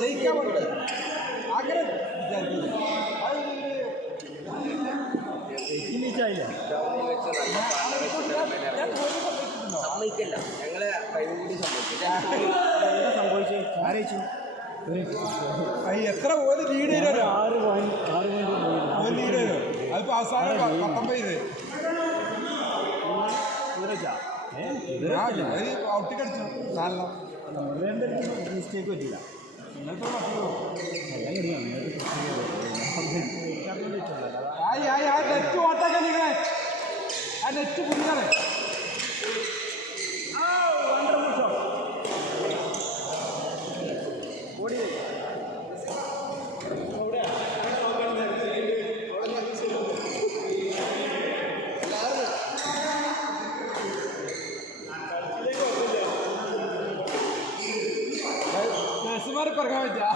ജയിക്കാൻ പറ്റും അങ്ങനെ സമ്മതിക്കില്ല ഞങ്ങളെ കഴിവുകൂടി സംഭവിച്ചു ആരയിച്ചു എത്ര പോലെ ലീഡ് ചെയ്തോ 6 പോയിന്റ് ലീഡ് ചെയ്തോ അതിപ്പോ അവസാനം 19 ഔട്ടിക്കടിച്ചു മിസ്റ്റേക്ക് പറ്റില്ല നെറ്റ് ഓട്ടാക്കാൻ നിങ്ങളെ ആ നെറ്റ് കുടിക്കാതെ നഴ്സുമാരെ പറയാൻ പറ്റാ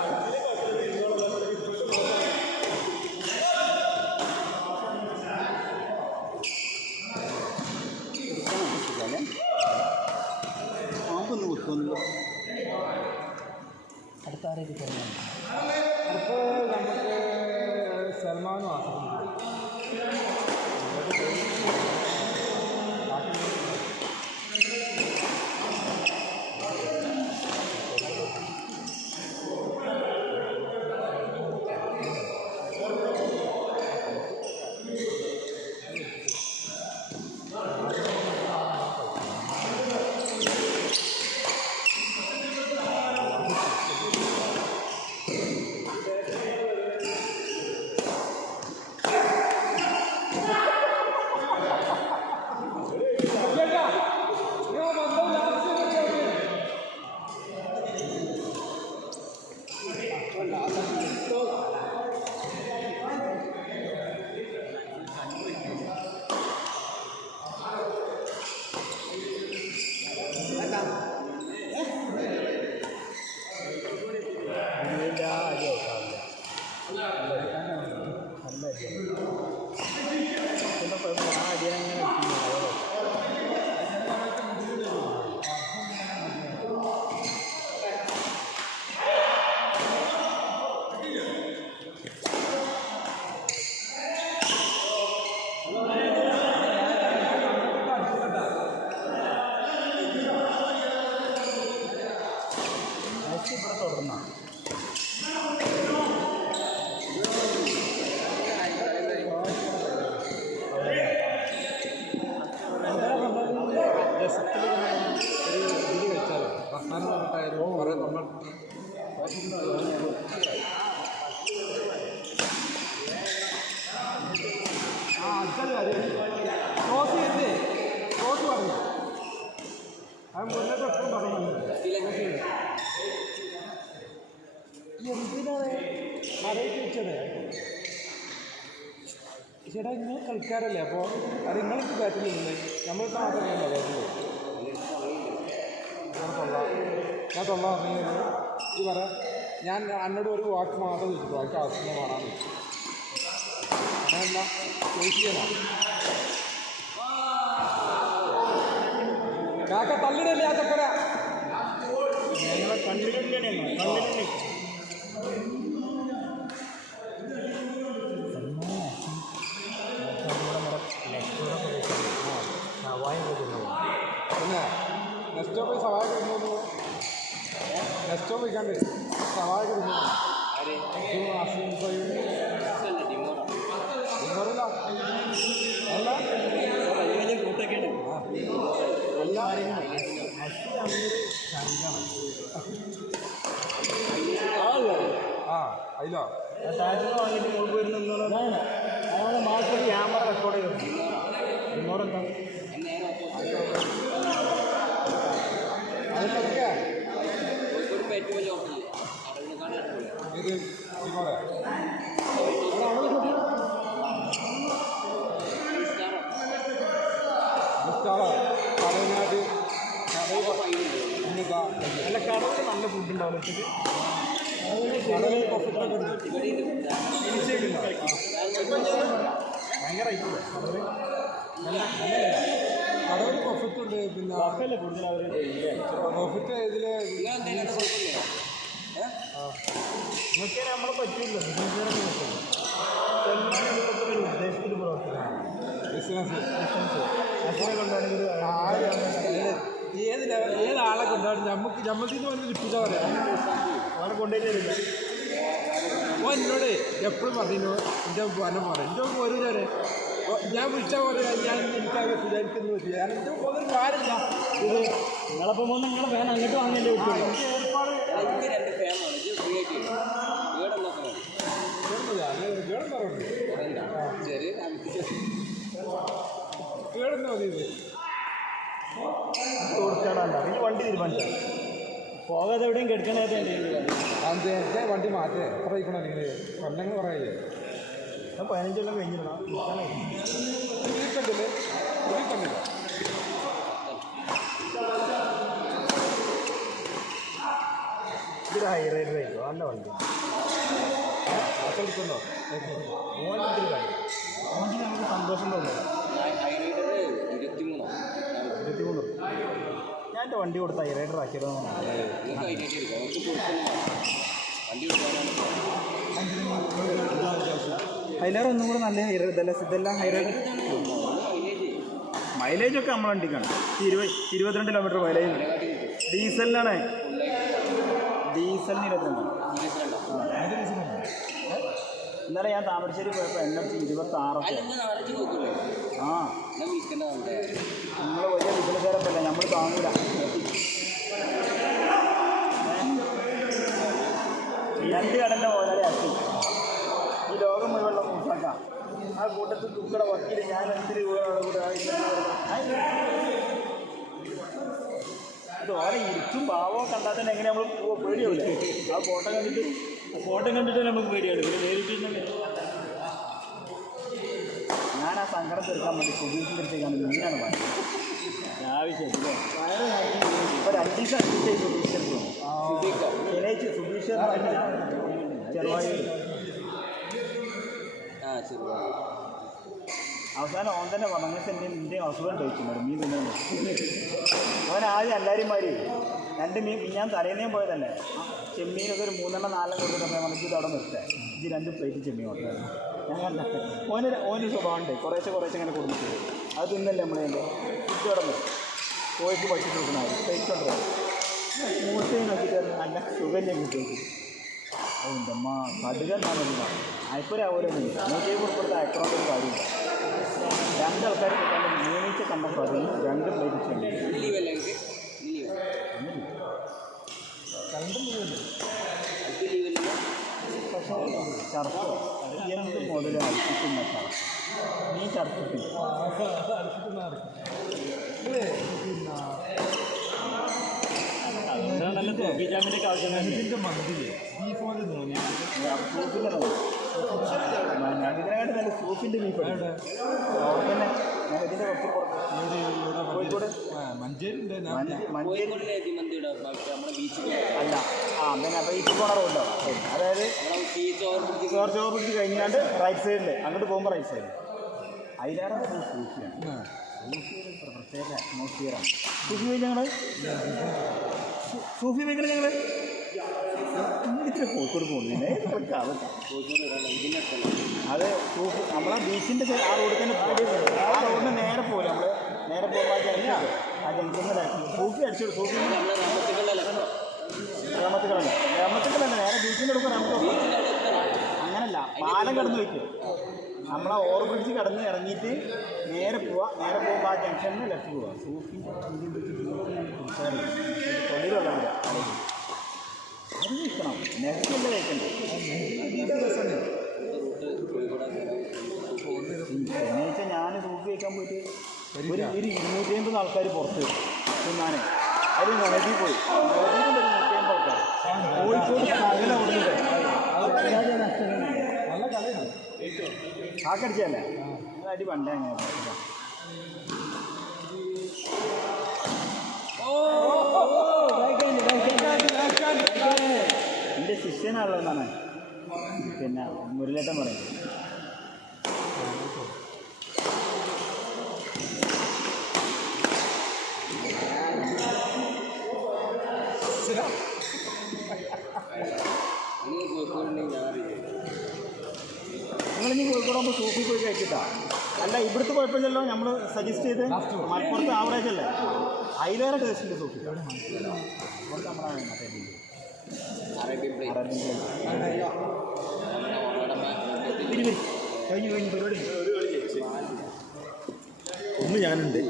പാമ്പൊന്ന് കുത്തുന്നു അടുത്ത ആരേക്ക് പറഞ്ഞു അപ്പോൾ നമുക്ക് സൽമാനും ആസ്വദിക്കും ചേട്ടാ നിങ്ങൾ കളിക്കാരല്ലേ അപ്പോൾ അത് നിങ്ങൾക്ക് ബാറ്റിൽ നിന്ന് നമ്മൾ മാത്രമല്ല ബാറ്റിൽ ഞാൻ തൊള്ള ഇത് പറയാം ഞാൻ എന്നോട് ഒരു വാക്ക് മാത്രം വെച്ചിട്ടു ബാക്കി ആവശ്യം കാണാമെന്ന് വെച്ചു അങ്ങനെയല്ല ചോദിച്ചു ചെയ്യണം കാക്ക തള്ളിടല്ലേ ആ ചക്കര ഞങ്ങളെ കണ്ടിടല്ലേ പിന്നെ നെക്സ്റ്റ് പോയി സവായ തിന്നു നെക്സ്റ്റ് പോയിക്കാണ്ട് സവായ തിന്നു ആ അതിലോ ടാറ്റിന് വാങ്ങിയിട്ട് മുകളിൽ പോയി നിന്നോളൂ അയാളെ മാസം ക്യാമറ റെക്കോർഡ് ചെയ്തു നിന്നോടെന്താ അതിലൊക്കെ ഇത് ഇങ്ങോട്ടെ കടയിനായിട്ട് അല്ല കടയിൽ നല്ല ഫുഡ് ഉണ്ടാവും കടയിൽ പ്രൊഫിറ്റൊക്കെ ഭയങ്കര ഐറ്റം നല്ല കടവിൽ പ്രൊഫിറ്റ് ഉണ്ട്. പിന്നെ കൂടുതൽ അവർ പ്രൊഫിറ്റ് ഇതിൽ നോക്കിയാൽ നമ്മളെ പറ്റില്ല ഉദ്ദേശത്തിൽ ബിസിനസ് അച്ഛനെ കൊണ്ടാണെങ്കിൽ ഏതാളെ കൊണ്ടാണ് നമ്മൾക്ക് വന്ന് കിട്ടില്ല പറയാം. അവനെ കൊണ്ടുവരില്ല. ഓ എന്നോട് എപ്പോഴും പറഞ്ഞു എൻ്റെ വനം പറയാം എൻ്റെ ഒരു നേരെ ഞാൻ വിളിച്ചാൽ പോലെ ഞാൻ എനിക്കത് വിചാരിക്കുന്നു. കാരണം എൻ്റെ ഒരു കാര്യമില്ല. ഇത് നിങ്ങളപ്പം വന്ന് നിങ്ങളെ ഫാൻ അങ്ങോട്ട് വാങ്ങിയല്ലേ കിട്ടുള്ളൂ. കേടുന്ന മതി കൊടുക്കാനല്ല ഈ വണ്ടി തീരുമാനിച്ചു പോകാതെ എവിടെയും കെടുക്കണേത് അതെ വണ്ടി മാറ്റേ എത്ര കഴിക്കണം നിങ്ങൾ കൊല്ലങ്ങൾ പറയല്ലേ. ഞാൻ 15 കൊല്ലം കഴിഞ്ഞിരുന്നു. വീക്കണ്ടില്ലേ വീക്കണ്ടില്ല ഇതൊരു ഹൈ റേറ്റ് ആയിരിക്കും നല്ല വണ്ടി എടുക്കുന്നോ ഓനൊരു കാര്യം ഓനിക്ക് നമുക്ക് സന്തോഷം തോന്നുന്നു. 23 ഞാൻ എൻ്റെ വണ്ടി കൊടുത്ത് ഹൈ റൈഡർ ആക്കിയതോ ഹൈലർ ഒന്നും കൂടെ നല്ല ഹൈ റൈഡ് ഇതെല്ലാം ഹൈ റൈഡ് മൈലേജൊക്കെ നമ്മളെ വണ്ടിക്കാണ്. 22 കിലോമീറ്റർ മൈലേജ് ഡീസലിനാണ്. ഡീസലിന് 22. ഇന്നലെ ഞാൻ താമരശ്ശേരി പോയപ്പോൾ എണ്ണടിച്ച് 26. ആ നമ്മൾ വലിയ ബിസിനസ്സുകാരപ്പല്ല നമ്മൾ താങ്ങൂല. രണ്ട് കടൻ്റെ മുതലാളി ആക്കി ഈ ലോകം മുഴുവൻ മൂസാക്കാം. ആ കൂട്ടത്തിൽ തുക്കടെ വക്കീൽ ഞാൻ എന്തിന് ഇത് ഓരോ ഇരിക്കും ഭാവമോ കണ്ടാൽ തന്നെ എങ്ങനെ നമ്മൾ പേടിയാവില്ല. ആ ഫോട്ടോ കണ്ടിട്ട് നമുക്ക് പേടിയാണ്. പിന്നെ നേരിട്ട് ഞാൻ ആ സങ്കടം തീർക്കാൻ വേണ്ടി സുബീഷിൻ്റെ അടുത്തേക്കാണ് മീനാണ് പറഞ്ഞത്. ആവശ്യം ഇപ്പോൾ 2 ദിവസം അടുപ്പിച്ചായി സുബീഷിൻ്റെ അടുത്ത് സുബീഷ് ചെറുവായി അവസാനം ഓൻ തന്നെ പറഞ്ഞു എൻ്റെ അസുഖം ചോദിച്ചിട്ടുണ്ട് മീൻ തിന്നുന്നു. അവൻ ആദ്യം എല്ലാവരും മാറി 2 മീൻ ഞാൻ തലേന്നേം പോയതല്ലേ. ചെമ്മീനൊക്കെ ഒരു 3-4 കൊടുത്തിട്ട് നമുക്ക് ഇത് അവിടെ നിർത്താം. ഇത് 2 പ്ലേറ്റ് ചെമ്മീൻ കൊടുത്താൽ ഞാൻ കണ്ട ഓന് സ്വഭാവമുണ്ട്. കുറേശ്ശെ ഇങ്ങനെ കൊടുത്തിട്ട് അത് തിന്നല്ലേ നമ്മളതിൻ്റെ ചുറ്റോടം കോഴിക്ക് പറ്റിട്ട് കൊടുക്കണം. കഴിച്ചോണ്ടോ മൂട്ടയും നോക്കിയിട്ട് നല്ല സുഖം ഞാൻ കിട്ടും. അതിൻ്റെ അമ്മ കടുകെന്നാണ് പറഞ്ഞത്. അയക്കൂരാവൂല 170 കൊടുത്ത അയക്കൂറൊക്കെ കാര്യമില്ല. 2 ആൾക്കാർ കിട്ടാണ്ട് 3 കണ്ടപ്പോൾ അതിന് 2 പ്ലേറ്റ് ചെമ്മീൻ പക്ഷേ ചർച്ച എന്ത് മുതൽ അടിപ്പിക്കുന്ന ചർച്ച നീ ചർച്ചിട്ടില്ല. നല്ല തോപ്പിച്ചാമിൻ്റെ ആവശ്യം ഇതിൻ്റെ മന്തില് ബീഫോൻ്റെ അതിനെക്കാട്ട് നല്ല സൂപ്പിൻ്റെ ബീഫ് തന്നെ ഇതിൻ്റെ കോഴിക്കോട് മഞ്ചേരി ഉണ്ട്. മഞ്ചേരി അല്ല പിന്നെ ബീച്ച് കോണർ ഉണ്ടോ അതായത് ചോർച്ച് പിടിച്ച് കഴിഞ്ഞാണ്ട് റൈറ്റ് സൈഡിൽ അങ്ങോട്ട് പോകുമ്പോൾ റൈറ്റ് സൈഡിൽ അതിലാണ് സൂഫിയാണ്. പ്രത്യേക അറ്റ്മോസ്ഫിയറാണ്. സൂഫി പോയി ഞങ്ങൾ സൂഫി പോയിക്കണം ഞങ്ങൾ ഇത്തിരി കോഴിക്കോട് പോകുന്നില്ലേ അത് സൂഫി നമ്മളെ ബീച്ചിൻ്റെ ആ റോഡിൽ തന്നെ ആ റോഡിന് നേരെ പോകില്ല. നമ്മൾ നേരെ പോകുമ്പോൾ ആ ജംഗ്ഷനിലാക്കി സൂഫി അടിച്ചു. സൂഫി ഗ്രാമത്തിലല്ല നേരെ ബീച്ചിൻ്റെ അടുത്ത് അങ്ങനല്ല പാലം കടന്നു വയ്ക്കും. നമ്മളെ ഓവർ ബ്രിഡ്ജ് കടന്ന് ഇറങ്ങിയിട്ട് നേരെ പോകുമ്പോൾ ആ ജംഗ്ഷനിൽ ലെഫ്റ്റ് പോവുക. സൂഫി തൊഴിലുള്ള അത് കഴിക്കണം. നെക്സ്റ്റല്ലേ കഴിക്കണ്ടേ എന്നു വെച്ചാൽ ഞാൻ സൂഫി കഴിക്കാൻ പോയിട്ട് ഒരു 250 ആൾക്കാർ പുറത്ത് തിന്നാനേ അതിൽ നഗതി പോയി. നഗതിയിലുണ്ട് 150 ആൾക്കാർ. കോഴിക്കോട് അകല ഓടുന്നത് നല്ല കളിയാണ്. ആക്കടിച്ചല്ലേ അടി പണ്ടേ അങ്ങനെ എൻ്റെ ശിഷ്യനാണുള്ളതെന്നാണ് പിന്നെ മുരളേട്ടൻ പറയുന്നത്. നിങ്ങളിനി കോഴിക്കോടാകുമ്പോൾ സൂഫി പോയി കഴിച്ചിട്ടാ അല്ല ഇവിടുത്തെ കുഴപ്പമില്ലല്ലോ നമ്മൾ സജസ്റ്റ് ചെയ്ത് മലപ്പുറത്ത് ആവറേജ് അല്ലേ അതിലേറെ ടേസ്റ്റ് ഉണ്ട് സൂഫി നമ്മളാണ് കഴിഞ്ഞു പരിപാടി ഒന്ന് ഞാനുണ്ട്